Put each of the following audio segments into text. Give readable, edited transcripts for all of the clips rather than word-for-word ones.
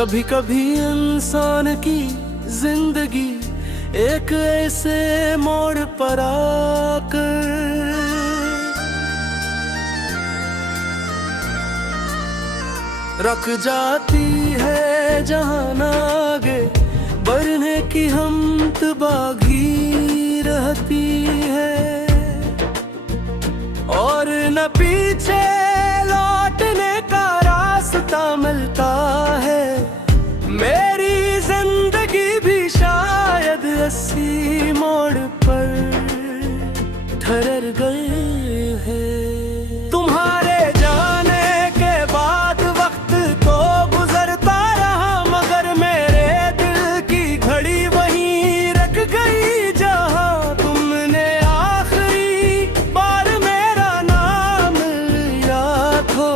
कभी कभी इंसान की जिंदगी एक ऐसे मोड़ पर आकर रख जाती है जहां आगे बढ़ने की हिम्मत बागी रहती है, और न पीछे लौटने का रास्ता मिलता है। मेरी जिंदगी भी शायद इसी मोड़ पर ठहर गई है। तुम्हारे जाने के बाद वक्त तो गुजरता रहा, मगर मेरे दिल की घड़ी वहीं रख गई जहां तुमने आखिरी बार मेरा नाम लिया था।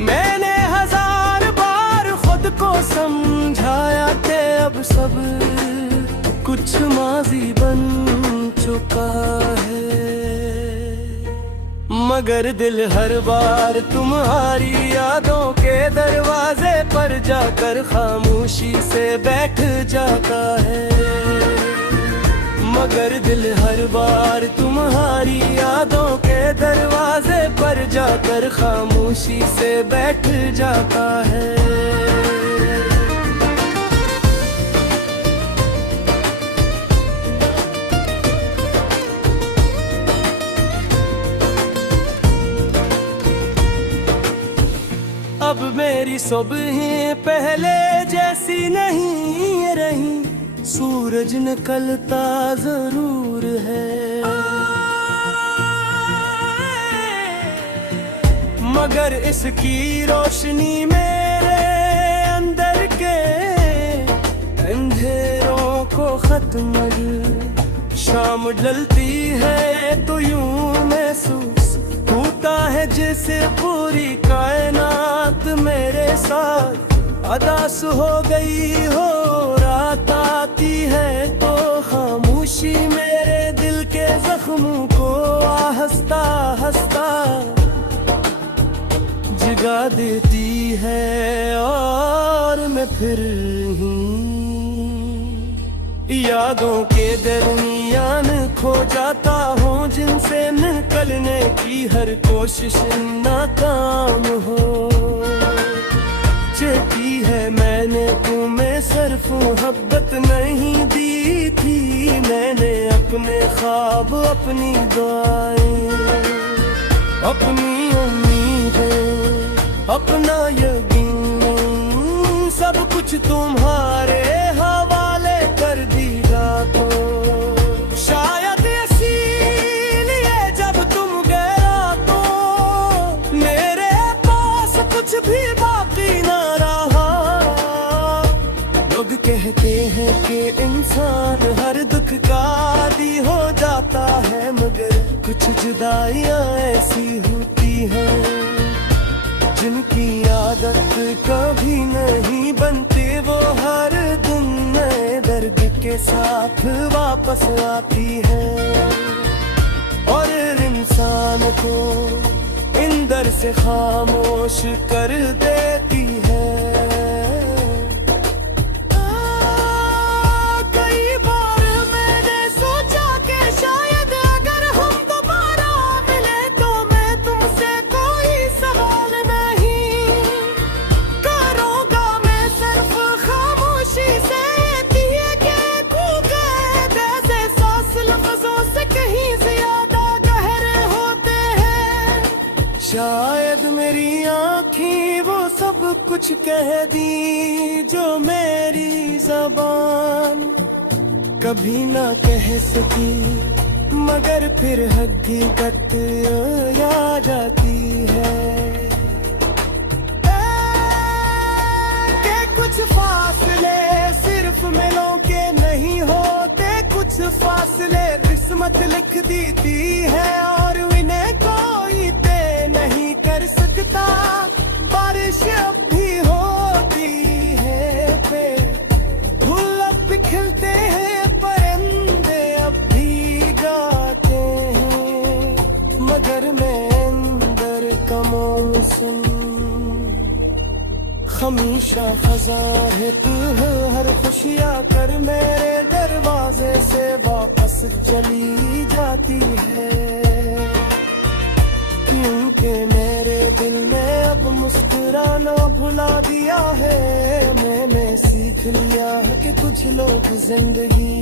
मैंने हजार बार खुद को समझाया कि अब सब कुछ माजी बन चुका है, मगर दिल हर बार तुम्हारी यादों के दरवाजे पर जाकर खामोशी से बैठ जाता है। मगर दिल हर बार तुम्हारी यादों के दरवाजे पर जाकर खामोशी से बैठ जाता है। अब मेरी सुबहें पहले जैसी नहीं रही, सूरज निकलता जरूर है, मगर इसकी रोशनी मेरे अंदर के अंधेरों को खत्म। शाम ढलती है तो यूं महसूस होता है जैसे पूरी कायनात मेरे साथ अदास हो गई हो। रात आती है तो खामोशी मेरे दिल के जख्मों को आहिस्ता आहिस्ता जगा देती है, और मैं फिर यादों के दरमियान खो जाता हूँ, जिनसे निकलने की हर कोशिश नाकाम हो चुकी है। मैंने तुम्हें सिर्फ मोहब्बत नहीं दी थी, मैंने अपने ख्वाब, अपनी दुआएं, अपनी उम्मीदें, अपना यकीन, सब कुछ तुम्हारे हवाले कर दिया। तो शायद इसीलिए जब तुम गया तो मेरे पास कुछ भी बाकी ना रहा। लोग कहते हैं कि इंसान हर दुख का आदी हो जाता है, मगर कुछ जुदाइयां ऐसी होती हैं जिनकी आदत कभी नहीं बनती, वो हर दिन नए दर्द के साथ वापस आती है, और इंसान को अंदर से खामोश कर देती है। कई बार मैंने सोचा कि शायद अगर हम दोबारा मिले तो मैं तुमसे कोई सवाल नहीं करूँगा, मैं सिर्फ खामोशी से दिए के कूद जैसे सांस लफ्जों से कहीं ज्यादा गहरे होते हैं। शायद मेरी आँखें वो सब कुछ कह दी जो मेरी ज़बान कभी ना कह सकी, मगर फिर हकीकत आ जाती है कि कुछ फासले सिर्फ मिलों के नहीं होते, कुछ फासले किस्मत लिख देती है, और इन्हें कोई तय नहीं कर सकता। बारिश अब भी होती है पे फूल अब भी खिलते हैं, परिंदे अब भी गाते हैं, मगर मैं अंदर का मौसम हमेशा खज़ां है तू है, हर खुशियाँ कर मेरे दरवाजे से वापस चली जाती है। क्योंकि मेरे दिल ने अब मुस्कुराना भुला दिया है। मैंने सीख लिया है कि कुछ लोग जिंदगी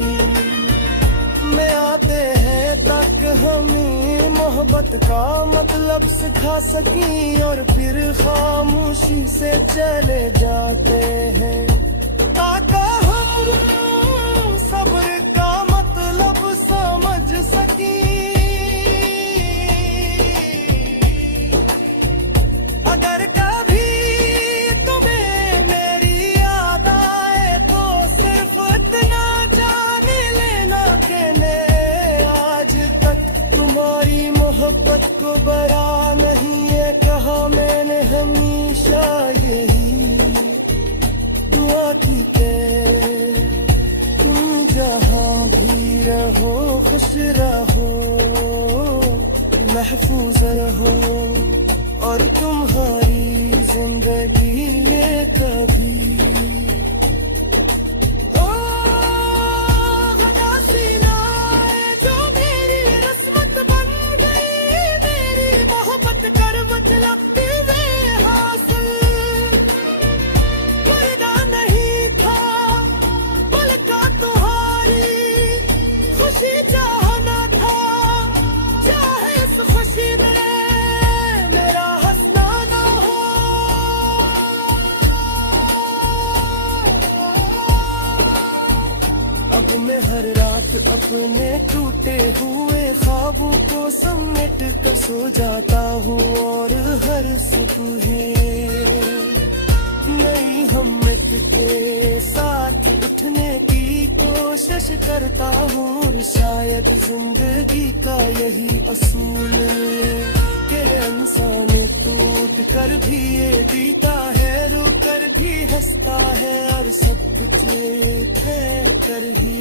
में आते हैं ताकि हमें मोहब्बत का मतलब सिखा सकी, और फिर खामोशी से चले जाते हैं ताकि हम सब्र का मतलब समझ सकी। अगर कभी तुम्हें मेरी याद आए तो सिर्फ इतना जान लेना कि मैं आज तक तुम्हारी मोहब्बत को बरा नहीं है कहा। मैंने हमेशा यही दुआ की के तुम जहाँ भी रहो खुश रहो, महफूज रहो, और तुम्हारी जिंदगी ये कभी गदासी ना आए जो मेरी रस्मत बन गई। मेरी मोहब्बत कर मतलब वे हासिल करना नहीं था, बल्कि तुम्हारी खुशी चाहना था। चाहे इस खुशी में मेरा हंसना ना हो, अब मैं हर रात अपने टूटे हुए ख्वाबों को समेट कर सो जाता हूँ, और हर सुबह नई हिम्मत के साथ उठने की कोशिश करता हूँ। और शायद जिंदगी का यही असूल के इंसान टूट कर भी ये जीता है, रो कर भी हंसता है, और सब कुछ है कर ही